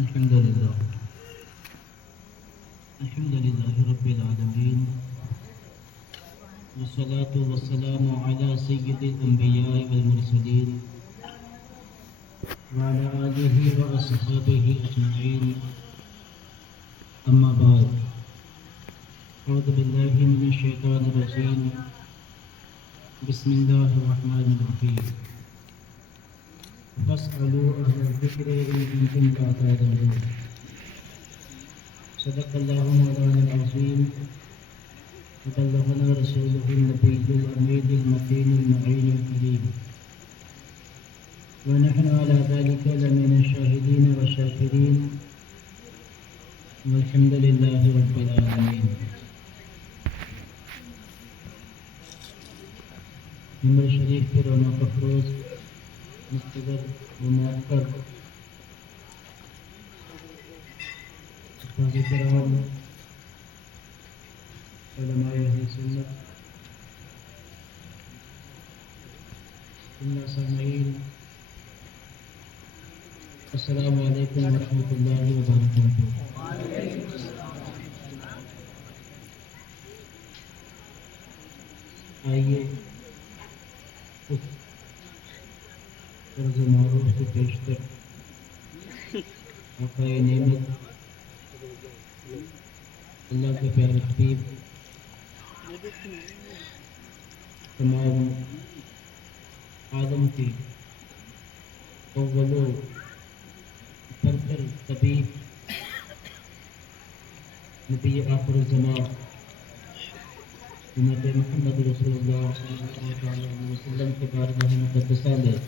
الحمد لله رب العالمين والصلاة والسلام على سيد الأنبياء والمرسلين وعلى آله وأصحابه أجمعين أما بعد أعوذ بالله من الشيطان الرجيم بسم الله الرحمن الرحيم فاسألوا أهل الذكر إن كنتم لا تعلمون صدق الله مولانا العظيم وبلغنا رسوله النبي الأمين المتين المعين الكريم ونحن على ذلك لمن الشاهدين والشاكرين والحمد لله رب العالمين. ممبر شریف کے رونق افروز مستقر و معطر استاد کرام علماء اہل سنت سامعین السلام علیکم ورحمۃ اللہ وبرکاتہ. آئیے کچھ قرض معروف سے پیشتر آقائے نعمت اللہ کے پیارے حبیب تمام عالم کی اول و برتر طبیب نبی آخر الزمان جناب محمد رسول اللہ صلی اللہ علیہ وسلم کے بارگاہ مقدسہ میں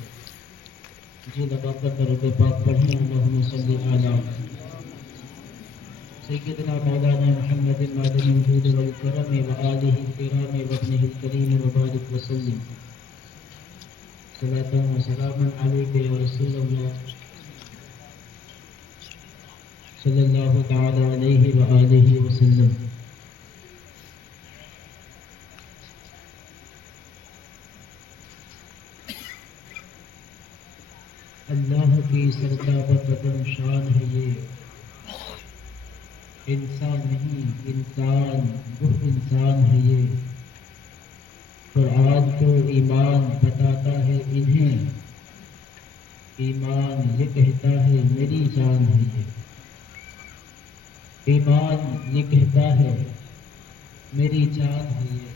جی لگا کر درود پاک پڑھیں. اللہم صلی علی سیدنا مولانا محمد معدن الجود والکرم وآلہ الکرام وابنہ الکریم وبارک وسلم صلاۃ و سلام علیک یا رسول اللہ صلی اللہ تعالی علیہ وآلہ وسلم. اللہ کی سرتاب قدم شان ہے یہ انسان نہیں انسان وہ انسان ہے یہ. قرآن تو ایمان بتاتا ہے انہیں ایمان یہ کہتا ہے میری جان ہے یہ. ایمان یہ کہتا ہے میری جان ہے یہ.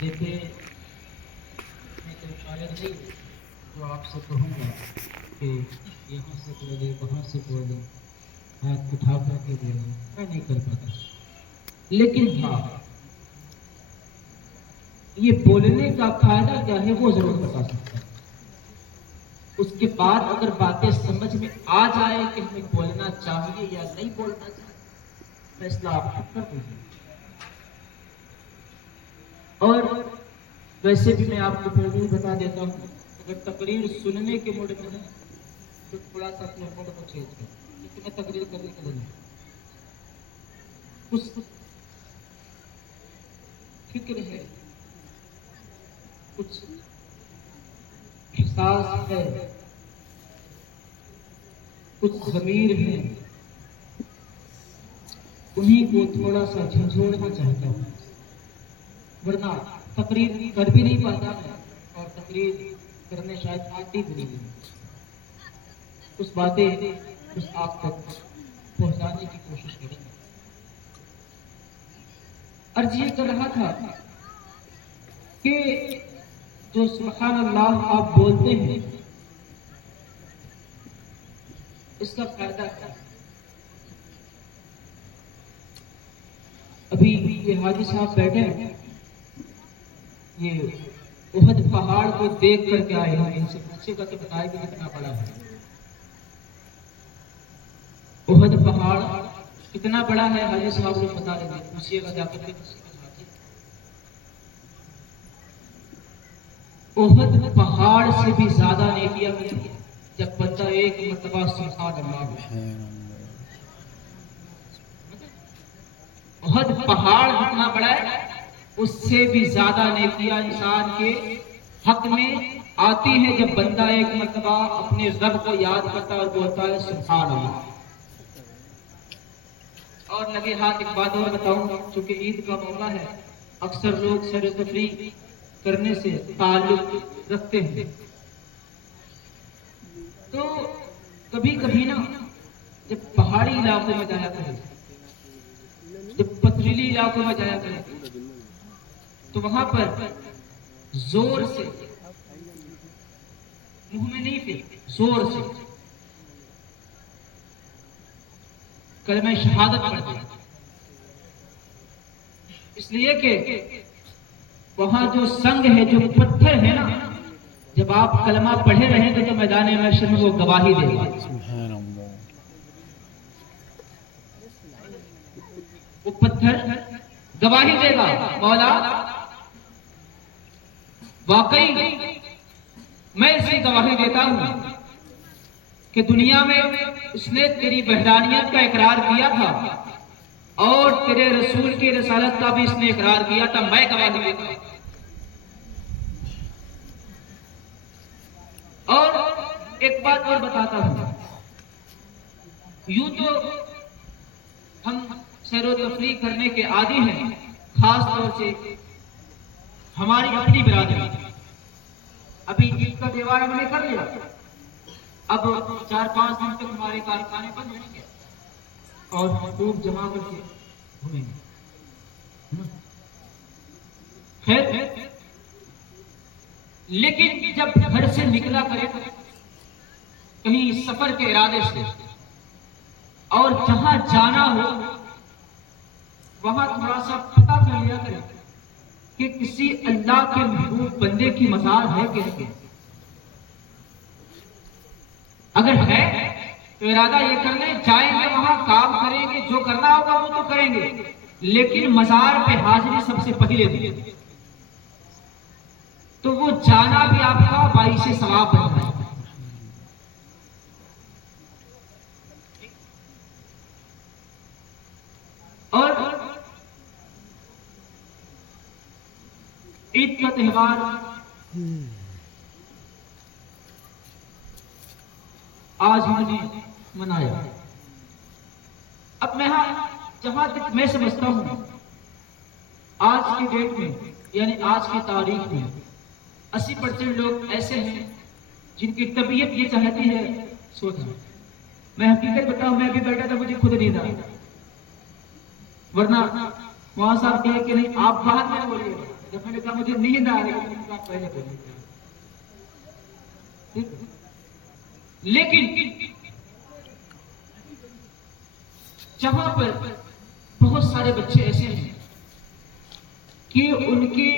دیکھیں میں تو شاید نہیں تو آپ سے کہوں گا کہ یہاں سے بولے وہاں سے بولے ہاتھ اٹھا کر کے بولے میں نہیں کر پاتا. لیکن ہاں یہ بولنے کا فائدہ کیا ہے وہ ضرور بتا سکتا ہے. اس کے بعد اگر باتیں سمجھ میں آ جائے کہ ہمیں بولنا چاہیے یا نہیں بولنا چاہیے فیصلہ آپ خود کر دیجیے. اور ویسے بھی میں آپ کو پہلے ہی بتا دیتا ہوں اگر تقریر سننے کے موڈ میں ہے تو تھوڑا سا اپنے موڈ کو چینج کریں کیونکہ میں تقریر کرنے کے لیے کچھ فکر ہے کچھ احساس ہے کچھ ضمیر ہے انہیں کو تھوڑا سا جھنجھوڑنا چاہتا ہوں ورنہ تقریر کر بھی نہیں پاتا ہے اور تقریر کرنے شاید آتی بھی نہیں. کچھ باتیں کچھ آپ تک پہنچانے کی کوشش کریں. عرض یہ کر رہا تھا کہ جو سبحان اللہ آپ بولتے ہیں اس کا فائدہ کیا. ابھی یہ حاجی صاحب بیٹھے ہیں یہ احد پہاڑ کو دیکھ کر کے آئے ہیں. ان سے پوچھے گا کہ بتائے کہ کتنا بڑا ہے احد پہاڑ کتنا بڑا ہے. حاجی صاحب کو بتا دیں گے پوچھیے گا جا کر کے احد پہاڑ سے بھی زیادہ نیکیاں ملتی ہیں جب بندہ ایک مرتبہ سبحان اللہ. احد پہاڑ جتنا بڑا ہے اس سے بھی زیادہ نیکیاں انسان کے حق میں آتی ہے جب بندہ ایک مرتبہ اپنے رب کو یاد کرتا اور بولتا ہے سبحان اللہ۔ اور لگے ہاتھ ایک بات اور بتاؤں، چونکہ عید کا موقع ہے، اکثر لوگ سیر و تفریح کرنے سے تعلق رکھتے ہیں، تو کبھی کبھی نا جب پہاڑی علاقوں میں جایا کرے، جب پتھریلی علاقوں میں جایا کرے، تو وہاں پر زور سے، منہ میں نہیں پی، زور سے کلمہ شہادت پڑھتے ہیں، اس لیے کہ وہاں جو سنگ ہے، جو پتھر ہے نا، جب آپ کلمہ پڑھے رہیں گے تو میدان محشر میں وہ گواہی دے گا، وہ پتھر گواہی دے گا، مولا واقعی میں اس کی گواہی دیتا ہوں کہ دنیا میں اس نے تیری وحدانیت کا اقرار کیا تھا اور تیرے رسول کی رسالت کا بھی اس نے اقرار کیا تھا، میں گواہی دیتا ہوں۔ اور ایک بات اور بتاتا ہوں، یوں تو ہم سیر و تفریح کرنے کے عادی ہیں، خاص طور سے ہماری اپنی برادری۔ ابھی عید کا تہوار ہم نے کر لیا، اب 4-5 دن تک ہمارے کارخانے بند ہوں گے اور خوب جمع کر کے گھومیں گے۔ خیر، لیکن جب گھر سے نکلا کرے کہیں سفر کے ارادے سے، اور جہاں جانا ہو وہاں تھوڑا سا پتہ کر لیا کرے کہ کسی اللہ کے محبوب بندے کی مزار ہے کہ نہیں۔ اگر ہے تو ارادہ یہ کر لیں، جائیں گے وہاں، کام کریں گے، جو کرنا ہوگا وہ تو کریں گے، لیکن مزار پہ حاضری سب سے پہلے دیں، تو وہ جانا بھی آپ کا باعث ثواب بن جائے۔ اور عید کا تہوار آج ہم نے منایا۔ اب میں جہاں تک میں سمجھتا ہوں، آج کی ڈیٹ میں یعنی آج کی تاریخ میں 80% لوگ ایسے ہیں جن کی طبیعت یہ چاہتی ہے سونا۔ میں حقیقت بتاؤں، میں بھی بیٹھا تھا، مجھے خود نیند آئی، ورنہ وہاں صاحب کہے کہ نہیں آپ بعد میں بولیے، جب میں نے کہا مجھے نیند آ رہی ہے آپ پہلے بولیے۔ لیکن جہاں پر بہت سارے بچے ایسے ہیں کہ ان کے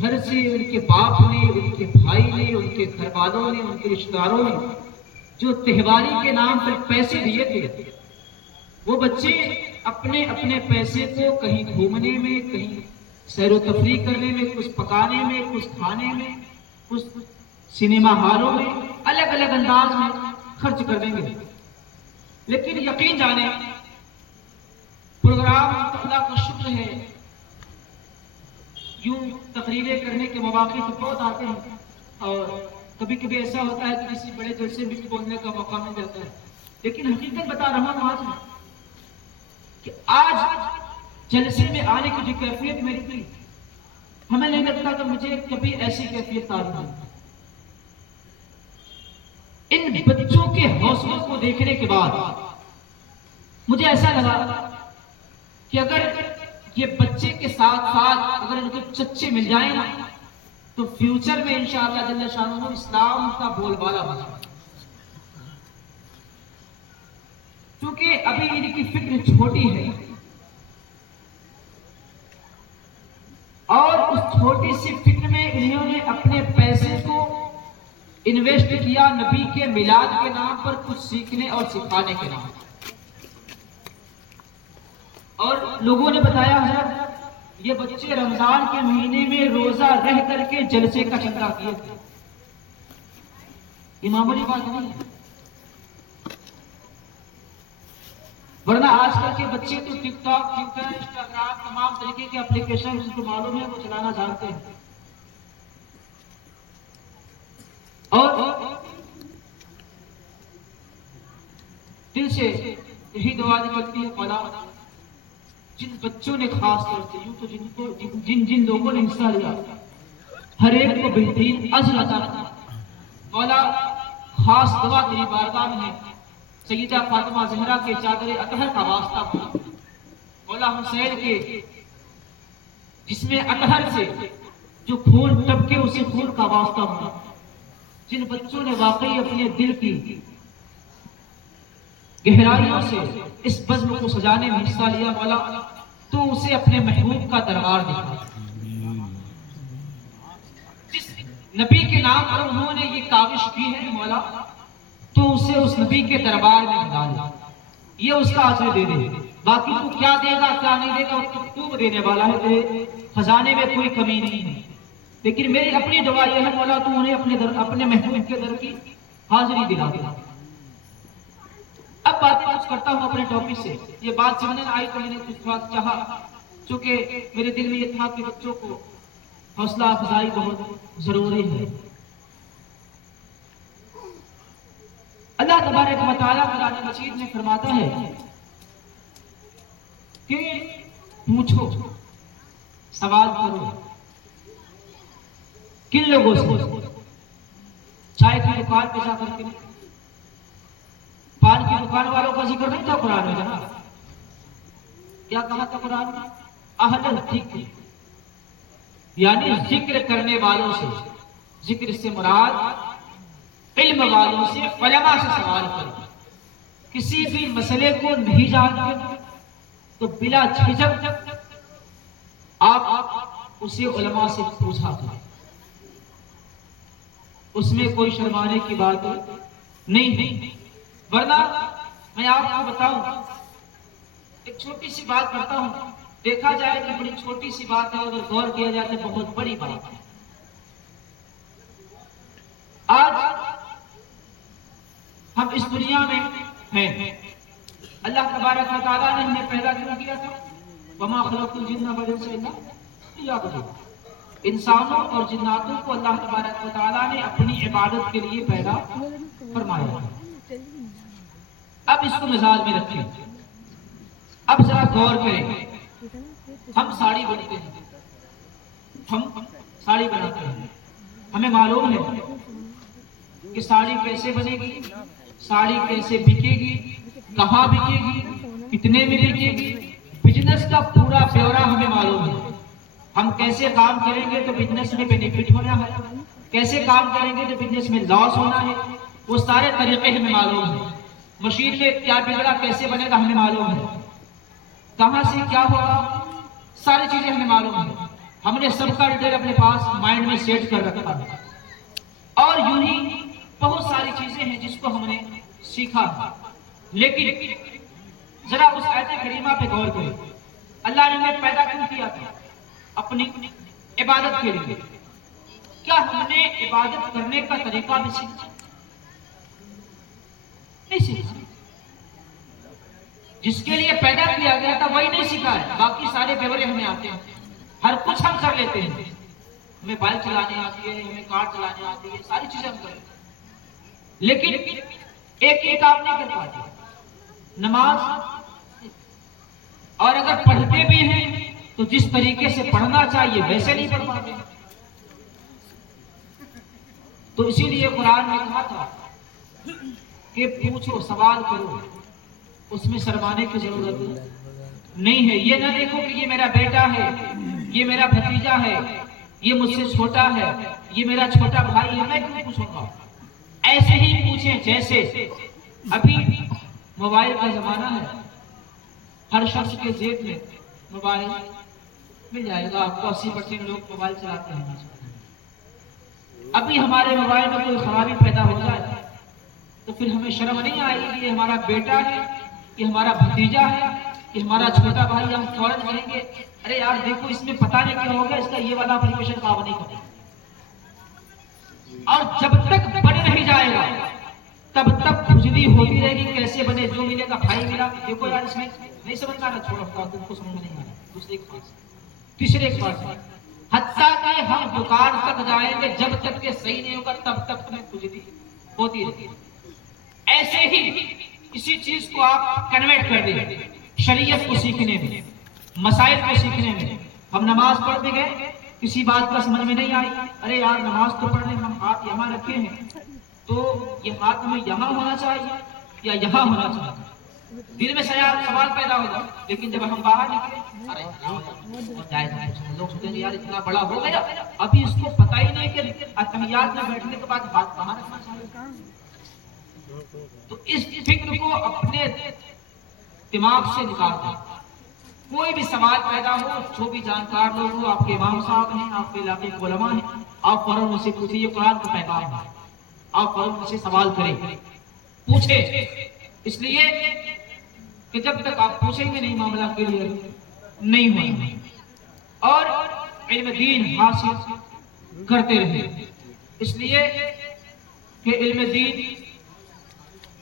گھر سے ان کے باپ نے، ان کے بھائی نے، ان کے گھر والوں نے، ان کے رشتہ داروں نے جو تہواری کے نام پر پیسے دیے تھے، وہ بچے اپنے اپنے پیسے کو کہیں گھومنے میں، کہیں سیر و تفریح کرنے میں، کچھ پکانے میں، کچھ کھانے میں، کچھ سنیما ہالوں میں، الگ الگ انداز میں خرچ کر دیں گے۔ لیکن یقین جانے پروگرام تو اللہ کا شکر ہے، یوں تقریریں کرنے کے مواقع تو بہت آتے ہیں، اور کبھی کبھی ایسا ہوتا ہے کہ کسی بڑے جلسے میں بھی بولنے کا موقع مل جاتا ہے، لیکن حقیقت بتا رہا ہوں آج کہ آج جلسے میں آنے کی جو کیفیت میری تھی، ہمیں نہیں لگتا کہ مجھے کبھی ایسی کیفیت تعلق ہوئی۔ ان بچوں کے حوصلوں کو دیکھنے کے بعد مجھے ایسا لگا کہ اگر یہ بچے کے ساتھ ساتھ اگر ان کے چچے مل جائیں نا، تو فیوچر میں انشاءاللہ جل شانہ اسلام کا بول بالا ہو جائے۔ کیونکہ ابھی ان کی فکر چھوٹی ہے، اور اس چھوٹی سی فکر میں انہوں نے اپنے پیسے کو انویسٹ کیا نبی کے میلاد کے نام پر، کچھ سیکھنے اور سکھانے کے نام پر۔ اور لوگوں نے بتایا حضرت یہ بچے رمضان کے مہینے میں روزہ رہ کر کے جلسے کا چندہ کیے تھے۔ یہ معمولی بات نہیں ہے، ورنہ آج کل کے بچے تو ٹک ٹاک، ٹویٹر، انسٹاگرام، تمام طریقے کے اپلیکیشن ان کو معلوم ہے، وہ چلانا جانتے ہیں، اور دل سے یہی دعا نکلتی ہے مولا جن بچوں نے خاص طور سے یوں تو جن لوگوں نے حصہ لیا ہر ایک کو بہترین اجر عطا فرما مولا خاص دعا تیری بارگاہ میں ہے سیدہ فاطمہ زہرا کے چادر اطہر کا واسطہ ہوا مولا حسین کے جس میں اطہر سے جو خون ٹپکے اسے خون کا واسطہ ہوا جن بچوں نے واقعی اپنے دل کی گہرائیوں سے اس بزم کو سجانے میں حصہ لیا مولا تو اسے اپنے محبوب کا دربار دکھا جس نبی کے نام پر انہوں نے یہ کاوش کی ہے مولا تو اسے اس نبی کے دربار میں بلا لیا یہ اس کا اجر دے دے باقی تو کیا دے گا کیا نہیں دے گا تو دینے والا ہے تیرے خزانے میں کوئی کمی نہیں ہے لیکن میری اپنی دعا یہ ہے مولا تو انہیں اپنے محبوب کے در کی حاضری دلا دے اب باتیں کچھ کرتا ہوں اپنے ٹاپک سے یہ بات سمجھنے آئی تو میں نے کچھ بات چاہا چونکہ میرے دل میں یہ تھا کہ بچوں کو حوصلہ افزائی بہت ضروری ہے اللہ تبارک و تعالیٰ قرآن مجید میں فرماتا ہے کہ پوچھو سوال کرو کن لوگوں سے چائے کی دکان پہ جا کر کے پان کی دکان والوں کا ذکر نہیں تھا قرآن میں جناب کیا کہا تھا قرآن میں اہل الذکر یعنی ذکر کرنے والوں سے ذکر سے مراد علم والوں سے علماء سے سوال کرو کسی بھی مسئلے کو نہیں جانتے تو بلا جھجک آپ اسے علماء سے پوچھا کریں اس میں کوئی شرمانے کی بات نہیں ورنہ میں آپ کو بتاؤں ایک چھوٹی سی بات کرتا ہوں دیکھا جائے کہ بڑی چھوٹی سی بات ہے اگر غور کیا جائے تو بہت بڑی بات ہے آج ہم اس دنیا میں ہیں اللہ تبارک و تعالیٰ نے ہمیں پیدا کیوں کیا تھا وما خلقت الجن والانس الا لیعبدون انسانوں اور جناتوں کو اللہ تبارک و تعالیٰ نے اپنی عبادت کے لیے پیدا فرمایا اب اس کو مزاج میں رکھیں اب ذرا غور کریں ہم ساڑی بنتے ہیں ہم ساڑی بناتے ہیں ہمیں معلوم ہے کہ ساڑی کیسے بنے گی ساڑی کیسے بکے گی کہاں بکے گی کتنے میں بکے گی بزنس کا پورا بیورا ہمیں معلوم ہے ہم کیسے کام کریں گے تو بزنس میں بینیفٹ ہونا ہے کیسے کام کریں گے تو بزنس میں لاس ہونا ہے وہ سارے طریقے ہمیں معلوم ہیں مشین میں کیا بگڑا کیسے بنے گا ہمیں معلوم ہے کہاں سے کیا ہوگا ساری چیزیں ہمیں معلوم ہیں ہم نے سب کا ڈیٹیل اپنے پاس مائنڈ میں سیٹ کر رکھا ہے اور یوں ہی بہت ساری چیزیں ہیں جس کو ہم نے سیکھا لیکن ذرا اس آیت کریمہ پہ غور کریں اللہ نے ہمیں پیدا کیوں کیا تھا اپنی عبادت کے لیے کیا ہم نے عبادت کرنے کا طریقہ بھی سیکھا نہیں سیکھا جس کے لیے پیدا کیا گیا تھا وہی نہیں سیکھا ہے باقی سارے بیورے ہمیں آتے ہیں ہر کچھ ہم کر لیتے ہیں ہمیں بائک چلانے آتی ہے ہمیں کار چلانے آتی ہے ساری چیزیں ہم کرتے ہیں لیکن ایک کام نہیں کر پاتے نماز اور اگر پڑھتے بھی ہیں تو جس طریقے سے پڑھنا چاہیے ویسے نہیں پڑھ پاتے تو اسی لیے قرآن نے کہا تھا کہ پوچھو سوال کرو اس میں شرمانے کی ضرورت نہیں ہے یہ نہ دیکھو کہ یہ میرا بیٹا ہے یہ میرا بھتیجا ہے یہ مجھ سے چھوٹا ہے یہ میرا چھوٹا بھائی ہے میں کیوں پوچھوں گا ایسے ہی پوچھیں جیسے ابھی موبائل کا زمانہ ہے ہر شخص کے جیب میں موبائل مل جائے گا آپ کو 80% لوگ موبائل چلاتے ہیں ابھی ہمارے موبائل میں کوئی خرابی پیدا ہو جائے تو پھر ہمیں شرم نہیں آئے گی یہ ہمارا بیٹا ہے یہ ہمارا بھتیجا ہے یہ ہمارا چھوٹا بھائی ہم فوراً کہیں گے ارے یار دیکھو اس میں پتہ نہیں کیا ہوگا اس کا یہ والا اپلیکیشن کام نہیں کرے اور جب تک بن نہیں جائے گا تب تک کھجلی ہوتی رہے گی کیسے بنے جو ملے گا بھائی ملا دیکھو یار اس میں نہیں سمجھ آ رہا چھوڑا تم کو سمجھ نہیں آ رہا دوسرے کے پاس تیسرے کے پاس حتیٰ کہ ہم دکان تک جائیں گے جب تک کہ صحیح نہیں ہوگا تب تک تمہیں کھجلی ہوتی رہتی ہے۔ ایسے ہی اسی چیز کو آپ کنورٹ کر دیں شریعت کو سیکھنے میں، مسائل کو سیکھنے میں۔ ہم نماز پڑھنے گئے، کسی بات کا سمجھ میں نہیں آئی، ارے یار نماز تو پڑھنے ہم ہاتھ یہاں رکھے ہیں تو یہ ہاتھ ہمیں یہاں ہونا چاہیے یا یہاں ہونا چاہیے، دل میں سوال پیدا ہوگا۔ لیکن جب ہم باہر نکلے، ارے لوگ سوچیں گے یار اتنا بڑا ہو گیا ابھی اس کو پتہ ہی نہیں کہ اتحیات میں بیٹھنے کے بعد ہاتھ کہاں رکھنا چاہیے۔ تو اس فکر کو اپنے دماغ سے نکال دیں۔ کوئی بھی سوال پیدا ہو، جو بھی جانکار لوگ ہو، آپ کے امام صاحب ہیں، آپ کے علاقے کے علماء ہیں، آپ فوراً ان سے پوچھیں، یہ قرآن کا پیغام ہے، آپ فوراً ان سے سوال کریں، پوچھیں، اس لیے کہ جب تک آپ پوچھیں گے نہیں معاملہ کلیئر نہیں ہوگا، اور علم دین حاصل کرتے رہیں۔ اس لیے کہ علم دین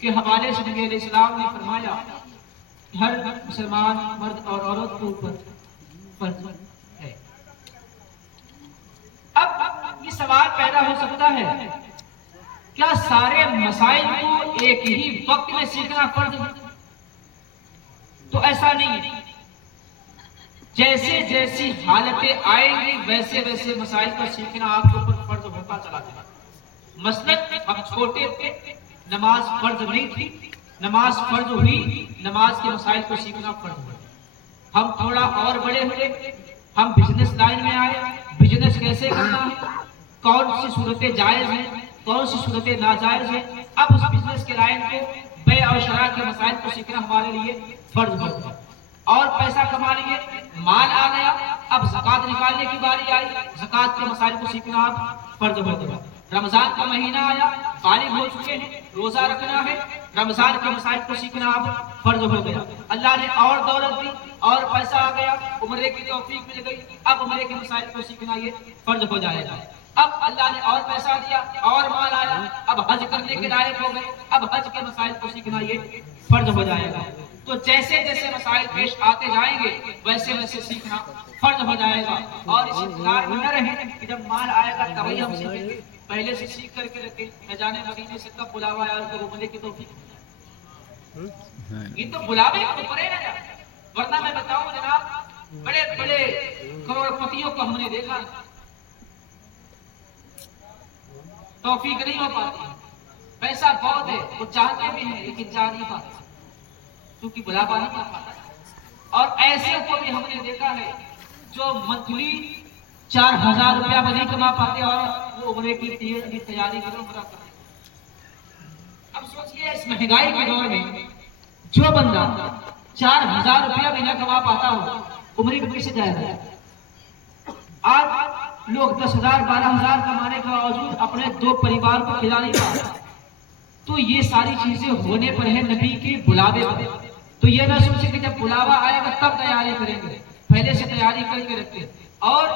کے حوالے سے نبی علیہ السلام نے فرمایا ہر مسلمان مرد اور عورت کے اوپر فرض ہے۔ اب یہ سوال پیدا ہو سکتا ہے کیا سارے مسائل کو ایک ہی وقت میں سیکھنا فرض ہے؟ تو ایسا نہیں ہے، جیسے جیسی حالتیں آئیں گی ویسے ویسے مسائل کا سیکھنا آپ کے اوپر فرض ہوتا چلا جائے گا۔ مثلاً ہم چھوٹے تھے، نماز فرض نہیں تھی، نماز فرض ہوئی، نماز کے مسائل کو سیکھنا فرض ہوا۔ ہم تھوڑا اور بڑے ہوئے، ہم بزنس لائن میں آئے، بزنس کیسے کرنا ہے، کون سی صورتیں جائز ہیں، کون سی صورتیں ناجائز ہیں، اب اس بزنس کے لائن کو بیع اور شراء کے مسائل کو سیکھنا ہمارے لیے فرض ہو گیا۔ اور پیسہ کما لیے، مال آ گیا، اب زکوٰۃ نکالنے کی باری آئی، زکوٰۃ کے مسائل کو سیکھنا اب فرض ہو گیا۔ رمضان کا مہینہ آیا، بالغ ہو چکے ہیں، روزہ رکھنا ہے، رمضان کے مسائل کو سیکھنا اب فرض ہو گیا۔ اللہ نے اور دولت دی اور پیسہ آ گیا، عمرے کی توفیق مل گئی، اب عمرے کے مسائل کو سیکھنا یہ فرض ہو جائے گا۔ اب اللہ نے اور پیسہ دیا اور مال آیا، اب حج کرنے کے لائق ہو گئے، اب حج کے مسائل کو سیکھنا یہ فرض ہو جائے گا۔ تو جیسے جیسے مسائل پیش آتے جائیں گے ویسے ویسے سیکھنا فرض ہو جائے گا۔ اور اس انتظار میں نہ رہیں کہ جب مال آئے گا تبھی ہم سیکھیں گے، پہلے سے سیکھ کر کے رکھیں، نہ جانے مدینے سے کب بلاوا آیا تو عمرے کی توفیق۔ یہ تو بلاوے کو پڑے نہ جائے، ورنہ میں بتاؤں جناب بڑے بڑے کروڑ پتیوں کو ہم نے دیکھا توفیق نہیں ہو پاتی، پیسہ بہت ہے، وہ چاہتے بھی ہیں لیکن چاہ نہیں پاتے کیونکہ بلاوا نہیں پا پاتا۔ اور ایسے کو بھی ہم نے دیکھا ہے جو منتھلی 4000 روپیہ بھی نہیں کما پاتے اور وہ عمرے کی تیاری کرو پورا کرتے۔ اب سوچئے اس مہنگائی کے دور میں جو بندہ 4000 روپیہ بھی نہ کما پاتا ہو عمرے کو کیسے جائے گا؟ آج لوگ 10,000 12,000 کمانے کے باوجود اپنے 2 پریوار کو کھلا نہیں پاتا۔ تو یہ ساری چیزیں ہونے پر ہے نبی کے بلاوے پر۔ تو یہ نہ سوچے کہ جب بلاوا آئے گا تب تیاری کریں گے، پہلے سے تیاری کر کے رکھتے اور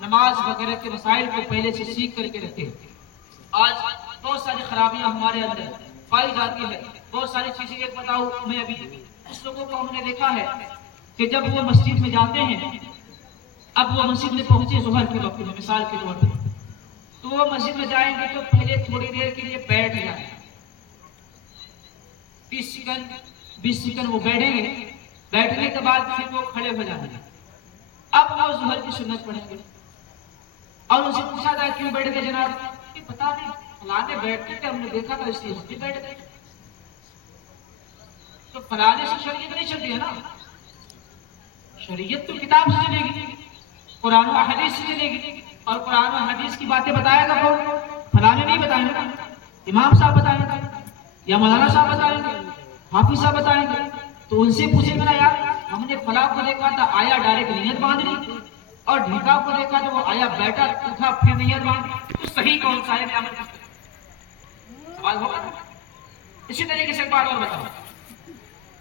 نماز وغیرہ کے مسائل کو پہلے سے سیکھ کر کے رکھتے۔ آج بہت ساری خرابیاں ہمارے اندر پائی جاتی ہے، بہت ساری چیزیں۔ ایک بتاؤ میں ابھی اس لوگوں کو ہم نے دیکھا ہے کہ جب وہ مسجد میں جاتے ہیں، اب وہ مسجد میں پہنچے ظہر کے وقت میں مثال کے طور پر، تو وہ مسجد میں جائیں گے تو پہلے تھوڑی دیر کے لیے بیٹھ جائیں، 30 سیکنڈ 20 سیکنڈ وہ بیٹھیں گے، بیٹھنے کے بعد پھر وہ کھڑے ہو جائیں گے۔ اب وہ ظہر کی سنت پڑھیں گے اور ان سے پوچھا جائے کیوں بیٹھ گئے جناب؟ کہ پتا نہیں فلانے بیٹھتے تھے، ہم نے دیکھا تھا اس لیے ہم بھی بیٹھ گئے۔ تو فلانے سے شریعت نہیں چلتی ہے نا، شریعت تو کتاب سے چلے گی، قرآن و حدیث سے چلے گی، اور قرآن و حدیث کی باتیں بتائے گا کون؟ فلانے نہیں بتائیں گے، امام صاحب بتائیں گے یا مولانا صاحب بتائیں گے، حافظ صاحب بتائیں گے۔ تو ان سے پوچھیں گے نا یار ہم نے فلاں کو دیکھا تھا آیا ڈائریکٹ نیت باندھ لی، اور ڈھیکا کو دیکھا تو وہ آیا بیٹھا اٹھا پھر نیت باندھ لی، تو صحیح کون سا ہے؟ سوال ہوگا۔ اسی طریقے سے ایک بات اور بتاؤ،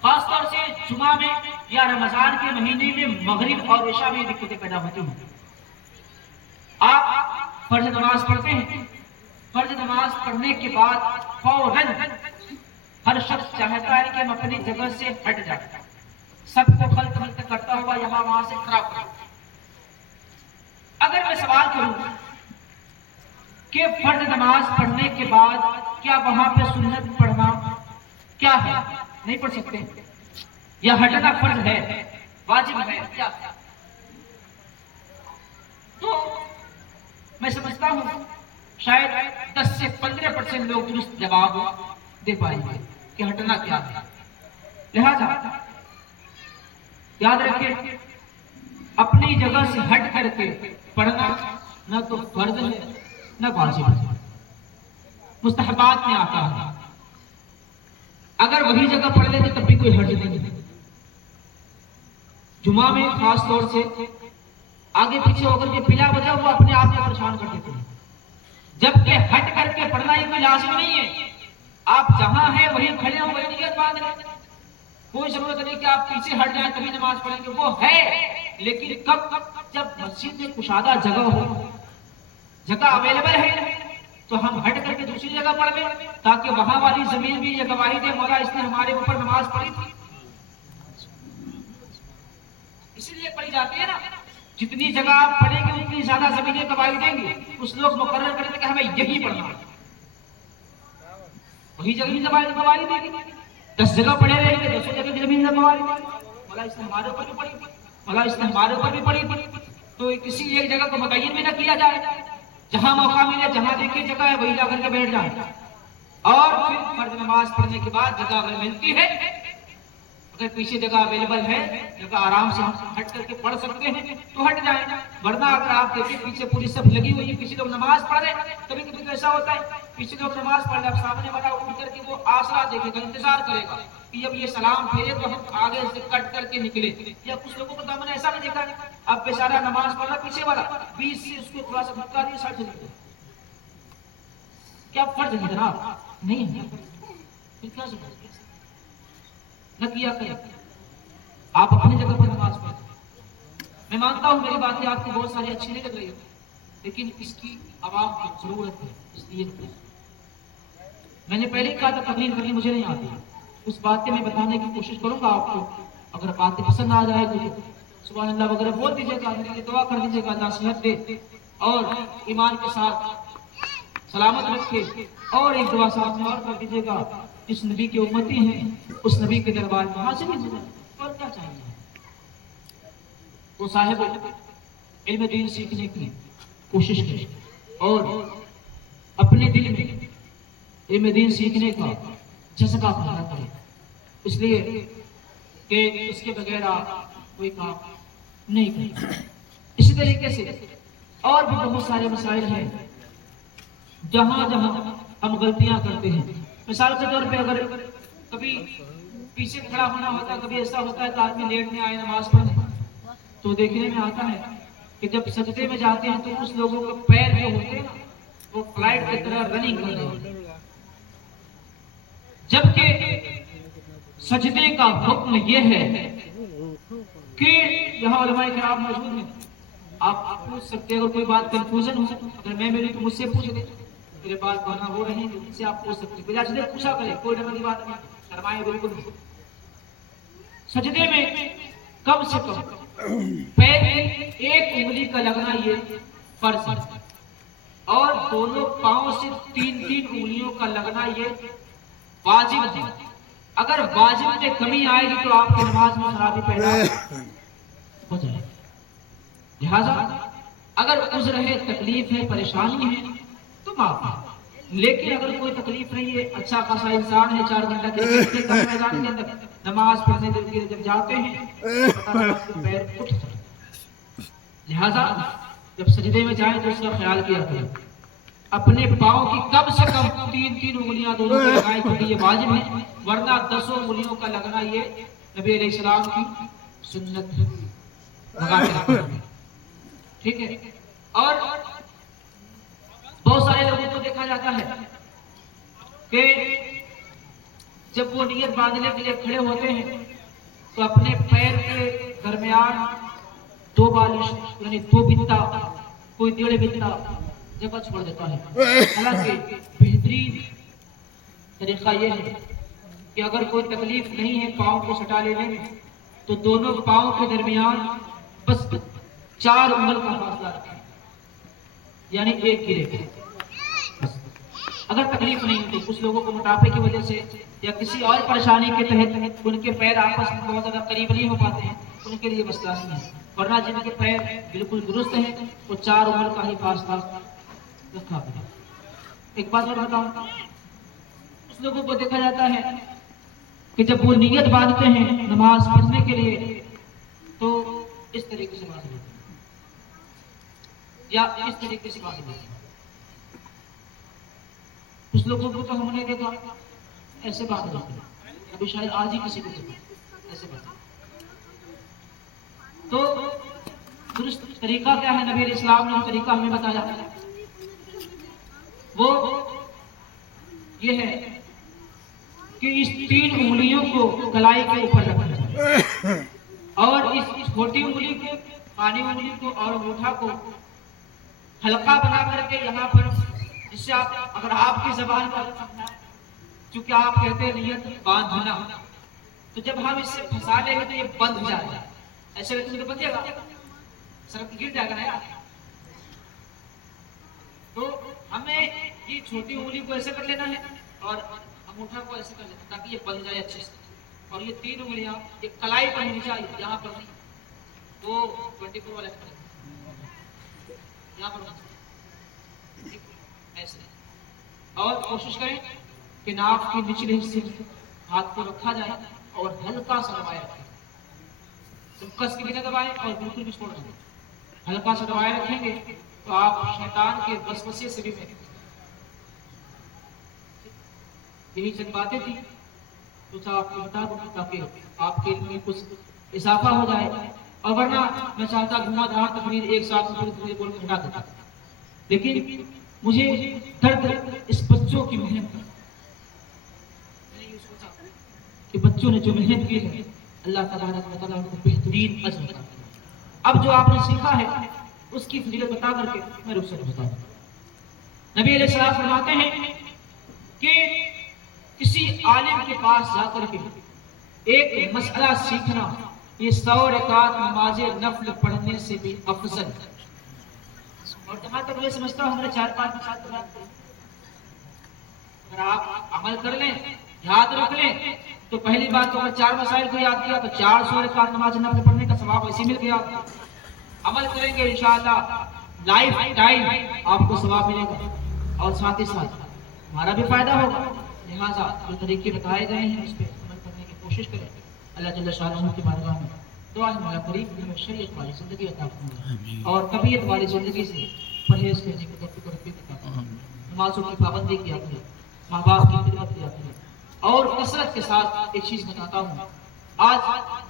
خاص طور سے جمعہ میں یا رمضان کے مہینے میں مغرب اور عشاء میں دقتیں پیدا ہوتی ہیں۔ آپ فرض نماز پڑھتے ہیں، فرض نماز پڑھنے کے بعد فوراً ہر شخص چاہتا ہے کہ ہم اپنی جگہ سے ہٹ جائیں، سب کو خلط ملط کرتا ہوا یہاں وہاں سے خراب کرتا۔ اگر میں کہ فرض نماز پڑھنے کے بعد کیا وہاں پہ سنت پڑھنا کیا ہے؟ نہیں پڑھ سکتے؟ یا ہٹنا فرض ہے، واجب ہے کیا؟ تو میں سمجھتا ہوں شاید 10 سے 15% لوگ درست جواب دے پائیں گے کہ ہٹنا کیا ہے۔ لہذا یاد رکھیں، اپنی جگہ سے ہٹ کر کے پڑھنا نہ تو فرض ہے نہ واجب ہے، مستحبات میں آتا ہے۔ اگر وہی جگہ پڑھ لیتے تب بھی کوئی حرج نہیں ہے۔ جمعہ میں خاص طور سے آگے پیچھے ہو کر کے بلا وجہ وہ اپنے آپ کو پریشان کر دیتے ہیں، جبکہ ہٹ کر کے پڑھنا ہی کوئی لازم نہیں ہے۔ آپ جہاں ہیں وہیں کھڑے ہو، وہی نیت باندھ لیں، کوئی ضرورت نہیں کہ آپ پیچھے ہٹ جائیں تبھی نماز پڑھیں گے، وہ ہے لیکن کب؟ جب مسجد میں کشادہ جگہ ہو، جگہ اویلیبل ہے تو ہم ہٹ کر کے دوسری جگہ پڑھ لیں تاکہ وہاں والی زمین بھی یہ گواہی دے مولا اس نے ہمارے اوپر نماز پڑھی تھی۔ اسی لیے پڑھی جاتی ہے نا، جتنی جگہ آپ پڑھیں گے اتنی زیادہ زمینیں گواہی دیں گے، کچھ لوگ مقرر کریں گے کہ ہمیں یہی پڑھنا ہے، وہی جگہ گواہی دیں گے۔ 10 جگہ پڑھے رہیں گے، 10 جگہ کی زمین گواہی دیں گے، مولا اس نے ہمارے اوپر بھی پڑھی تھی، مولا اس نے ہمارے اوپر بھی پڑھی تھی۔ تو کسی ایک جگہ کو متعین بھی نہ کیا جائے، جہاں موقع ملے، جہاں دیکھیے جگہ ہے وہی جا کر کے بیٹھ جائیں، اور پھر فرض نماز پڑھنے کے بعد جگہ اگر ملتی ہے، اگر پیچھے جگہ اویلیبل ہے، جگہ آرام سے ہم ہٹ کر کے پڑھ سکتے ہیں تو ہٹ جائیں، ورنہ اگر آپ دیکھیں پیچھے پوری سب لگی ہوئی ہے، پیچھے لوگ نماز پڑھ رہے ہیں، کبھی کبھی ایسا ہوتا ہے پیچھے لوگ نماز پڑھ رہے ہیں، سامنے والا اٹھ کر کے وہ آسرا دیکھے گا، انتظار کرے گا کہ جب یہ سلام پھیرے تو ہم آگے سے کٹ کر کے نکلے، یا کچھ لوگوں کو تو ہم نے ایسا نہیں دیکھا ہے، اب بیچارہ نماز پڑھ رہا پیچھے والا 20 سے اس کو تھوڑا سا دھکا دیا، سائڈ سے نکلے، کیا فرض ہے جناب؟ نہیں ہے، پھر کیا ضرورت ہے؟ نہ کیا کریں، آپ اپنی جگہ پر نماز پڑھیں۔ میں مانتا ہوں میری باتیں آپ کو بہت ساری اچھی نہیں لگ رہی ہو، لیکن اس کی عوام کی ضرورت ہے، اس لیے میں نے پہلے ہی کہا تھا تقریر کرنی مجھے نہیں آتی، اس بات میں بتانے کی کوشش کروں گا آپ کو، اگر باتیں پسند آ جائے تو سبحان اللہ وغیرہ بول دیجیے گا، میرے لیے دعا کر دیجیے گا اللہ صحت دے اور ایمان کے ساتھ سلامت رکھے، اور ایک دعا ساتھ میں اور کر دیجیے گا، جس نبی کی امتی ہیں اس نبی کے دربار میں حاضر ہی ہو جائے، اور کیا چاہیے؟ وہ صاحب علم دین سیکھنے کی کوشش کرے اور اپنے دل میں علم دین سیکھنے کا جذبہ پیدا کرے، اس لیے کہ اس کے بغیر آپ کوئی کام نہیں کریں۔ اسی طریقے سے اور بھی بہت سارے مسائل ہیں جہاں جہاں ہم غلطیاں کرتے ہیں، مثال کے طور پہ اگر کبھی پیچھے کھڑا ہونا ہوتا ہے، کبھی ایسا ہوتا ہے کہ آدمی لیٹ میں آئے نماز پڑھنے، تو دیکھنے میں آتا ہے کہ جب سجدے میں جاتے ہیں تو اس لوگوں کے پیر جو ہوتے ہیں وہ فلائٹ کی طرح رننگ کر رہے ہیں، جبکہ سجدے کا حکم یہ ہے کہ یہاں علماء کرام موجود ہیں، آپ پوچھ سکتے ہیں اگر کوئی بات کنفیوژن ہو، اگر میں میری تو مجھ سے پوچھ لیں، میرے بات ورنہ وہ رہیں گے، ان سے آپ پوچھ سکتے ہیں، بلا جھجھک پوچھا کرے، کوئی ڈر کی بات نہیں، شرمائیں بالکل نہیں۔ سجدے میں کم سے کم پیر میں ایک انگلی کا لگنا یہ فرض ہے، اور دونوں پاؤں سے 3 انگلیوں کا لگنا یہ واجب ہے۔ اگر واجب میں کمی آئے گی تو آپ کی نماز میں خرابی پیدا ہو جائے گی، لہذا اگر عذر ہے، تکلیف ہے، پریشانی ہے تو معاف ہے، لیکن اگر کوئی تکلیف نہیں ہے، اچھا خاصا انسان ہے، 4 گھنٹہ کرکٹ کے میدان کے اندر نماز پڑھنے کے لیے جب جاتے ہیں پتہ لگا کہ پیر اٹھ جائے، لہذا جب سجدے میں جائیں تو اس کا خیال کیا کریں، اپنے پاؤں کی کم سے کم 3 انگلیاں دونوں کو لگائیں، کیونکہ یہ واجب ہے، ورنہ 10 انگلیوں کا لگنا یہ نبی علیہ السلام کی سنت ہے، لگا کے رکھنا، ٹھیک ہے۔ اور بہت سارے لوگوں کو دیکھا جاتا ہے کہ جب وہ نیت باندھنے کے لیے کھڑے ہوتے ہیں تو اپنے پیر کے درمیان 2 بالش یعنی 2 بتا، کوئی 1.5 بتا جگہ چھوڑ دیتا ہے، حالانکہ بہترین طریقہ یہ ہے کہ اگر کوئی تکلیف نہیں ہے پاؤں کو سٹا لینے میں تو دونوں پاؤں کے درمیان بس 4 انگل کا فاصلہ رکھیں، یعنی 1 گرے، اگر تکلیف نہیں ہوتی، کچھ لوگوں کو موٹاپے کی وجہ سے یا کسی اور پریشانی کے تحت ان کے پیر آپس میں بہت زیادہ قریب نہیں ہو پاتے ہیں، ان کے لیے مسئلہ نہیں ہے، ورنہ جن کے پیر بالکل درست ہیں وہ 4 انگل کا ہی فاصلہ رکھا کریں۔ ایک بات اور بتاؤں، کچھ لوگوں کو دیکھا جاتا ہے کہ جب وہ نیت باندھتے ہیں نماز پڑھنے کے لیے تو اس طریقے سے باندھتے ہیں یا اس طریقے سے باندھتے ہیں۔ کچھ لوگوں کو تو ہم نے دیکھا ایسے باندھ دیتے ہیں، ابھی شاید آج ہی کسی کو دیکھا ایسے باندھ۔ تو درست طریقہ کیا ہے؟ نبی علیہ السلام نے طریقہ ہمیں بتایا ہے، وہ یہ ہے کہ اس 3 انگلیوں کو کلائی کے اوپر رکھنا ہے اور اس چھوٹی انگلی کو، کانی انگلی کو اور انگوٹھا کو حلقہ بنا کر کے یہاں پر، جس سے آپ اگر آپ کی زبان پر، چونکہ آپ کہتے ہیں نیت باندھنا، تو جب ہم اس سے پھنسا لیں گے تو یہ بند ہو جائے گا، ایسے وقت میں بندے گا، سر گر جائے گا نا یار۔ تو ہمیں یہ چھوٹی انگلی کو ایسے کر لینا ہے اور انگوٹھا کو ایسے کر لینا ہے تاکہ یہ بند جائے اچھے سے، اور یہ 3 انگلیاں یہ کلائی پر ہونی چاہیے، یہاں پر نہیں، وہ 24 والے پر یہاں پر ایسے، اور کوشش کریں کہ ناک کے نچلے حصے میں ہاتھ کو رکھا جائے اور ہلکا سا دبائے رکھیں، کس کے بھی نہ دبائیں اور بالکل بھی چھوڑ دیں، ہلکا سا دبائے رکھیں گے تو آپ شیطان کے وسوسے سے بھی محفوظ ہیں۔ یہی چند باتیں تھی تو آپ کو بتا دوں تاکہ آپ کے علم میں کچھ اضافہ ہو جائے، اور ورنہ میں چاہتا گھما دھما تقریر ایک ساتھ میں پورے بول کے ہٹا دیتا، لیکن مجھے درد اس بچوں کی محنت کا، میں نے یہ سوچا کہ بچوں نے جو محنت کی ہے اللہ تبارک و تعالیٰ ان کو بہترین اجر عطا کرے۔ اب جو آپ نے سیکھا ہے اس کی فضیلت بتا کر کے میں رخصت ہوتا ہوں۔ نبی علیہ السلام فرماتے ہیں کہ کسی عالم کے پاس جا کر کے ایک مسئلہ سیکھنا یہ 100 رکعت نماز نفل پڑھنے سے بھی افضل ہے۔ اور جہاں تک میں سمجھتا ہوں ہمارے 4-5 مسائل بات کریں، اگر آپ عمل کر لیں، یاد رکھ لیں، تو پہلی بات تو اگر 4 مسائل کو یاد کیا تو 400 رکعت نماز نفل پڑھنے کا ثواب ایسے مل گیا۔ عمل کریں گے انشاءاللہ لائف ٹائم آپ کو ثواب ملے گا، اور ساتھ ہی ساتھ ہمارا بھی فائدہ ہوگا۔ لہٰذا جو طریقے بتائے گئے ہیں اس پہ عمل کرنے کی کوشش کریں۔ اللہ جل شانہ کی بارگاہ میں دعا ہے مولا کریم ہمیں شریعت والی زندگی عطا فرمائے اور طبیعت والی زندگی سے پرہیز کرنے کی توفیق عطا فرمائے، نمازوں کی پابندی کیا کرے، ماں باپ کی خدمت کیا کرے۔ اور کثرت کے ساتھ ایک چیز بتاتا ہوں، آج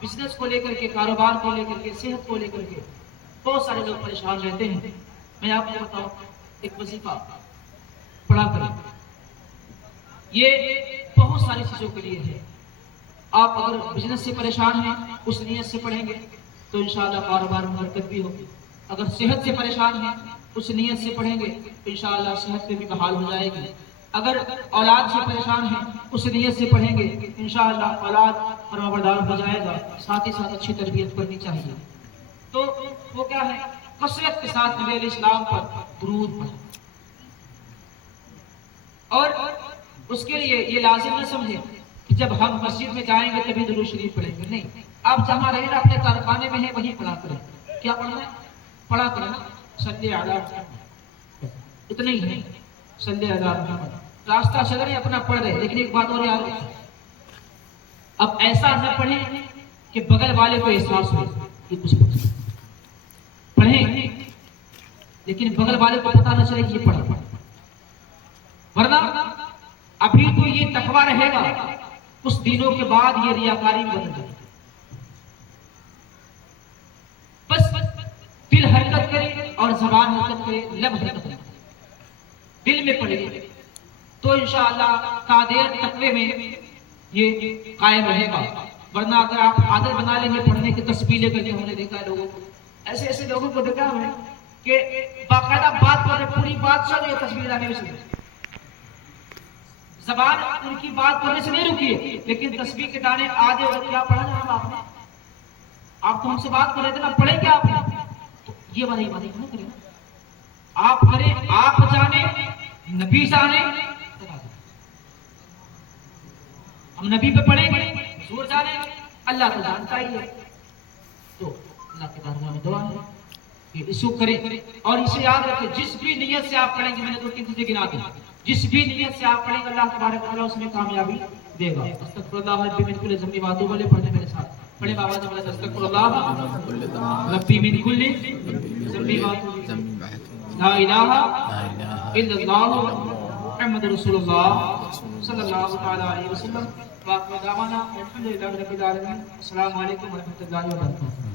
بزنس کو لے کر کے، کاروبار کو لے کر کے، صحت کو لے کر کے بہت سارے لوگ پریشان رہتے ہیں۔ میں آپ کو بتاؤں ایک وظیفہ پڑھا کریں، یہ بہت ساری چیزوں کے لیے ہے۔ آپ اگر بزنس سے پریشان ہیں اس نیت سے پڑھیں گے تو انشاءاللہ کاروبار میں برکت بھی ہوگی، اگر صحت سے پریشان ہیں اس نیت سے پڑھیں گے تو انشاءاللہ صحت میں بھی بحال ہو جائے گی، اگر اولاد سے پریشان ہیں اس نیت سے پڑھیں گے انشاءاللہ اولاد فرمانبردار ہو جائے گا، ساتھ ہی ساتھ اچھی تربیت کرنی چاہیے۔ تو وہ کیا ہے؟ کثرت کے ساتھ نبی علیہ السلام پر درود پڑھیں، اور اس کے لیے یہ لازم نہ سمجھیں کہ جب ہم مسجد میں جائیں گے تبھی درود شریف پڑھیں گے، نہیں، آپ جہاں رہیں نا اپنے کارخانے میں ہیں وہیں پڑھا کریں۔ کیا پڑھنا ہے؟ پڑھا کریں نا صلی علی محمد، اتنا ہی ہے، صلی علی محمد، راستہ چل رہے اپنا پڑھ رہے، لیکن ایک بات اور یاد رکھیں، اب ایسا نہ پڑھیں کہ بغل والے کو احساس ہو کہ کچھ پڑھیں لیکن بغل والے کو پتہ نہ چلے کہ یہ پڑھا، ورنہ ابھی تو یہ تقویٰ رہے گا، کچھ دنوں کے بعد یہ ریاکاری بدل جائے گی۔ بس دل حرکت کرے اور زبان حرکت کرے، لب حرکت کرے، دل میں پڑے تو انشاءاللہ قادر تقوی میں یہ قائم رہے گا، ورنہ اگر آپ عادت بنا لیں گے پڑھنے کی تسبیح لے کر کے، ہم نے دیکھا ہے لوگوں کو، ایسے ایسے لوگوں کو دیکھا ہے کہ باقاعدہ بات کریں، پوری بات چل رہی ہے تسبیح لانے میں سے، زبان ان کی بات کرنے سے نہیں رکی ہے، لیکن تسبیح کے دانے آدھے اور کیا پڑھا جناب آپ نے؟ آپ تو ہم سے بات کر رہے تھے نا، پڑھے کیا آپ نے؟ تو یہ والی باتیں نہ کریں، آپ کریں، آپ جانے، نبی جانے، ہم نبی پہ پڑھیں گے حضور جانے اللہ تو جانتا ہی ہے. تو اللہ کے بارگاہ میں دعا ہے کہ اس کو کریں اور اسے یاد رکھیں جس بھی نیت سے آپ پڑھیں گے, میں نے 2-3 چیزیں گنا دی, جس بھی نیت سے آپ پڑھیں گے اللہ تبارک و تعالیٰ اس میں کامیابی دے گا. استغفر اللہ ربی من کل ذنب واتوب الیہ پڑھنے میرے ساتھ پڑھے بابا جب استغفر اللہ ربی من کل ذنب واتوب لا الہ الا اللہ محمد رسول اللہ صلی اللہ تعالی علیہ وسلم. واخر دعوانا الحمد للہ رب العالمین. السلام علیکم ورحمۃ اللہ وبرکاتہ.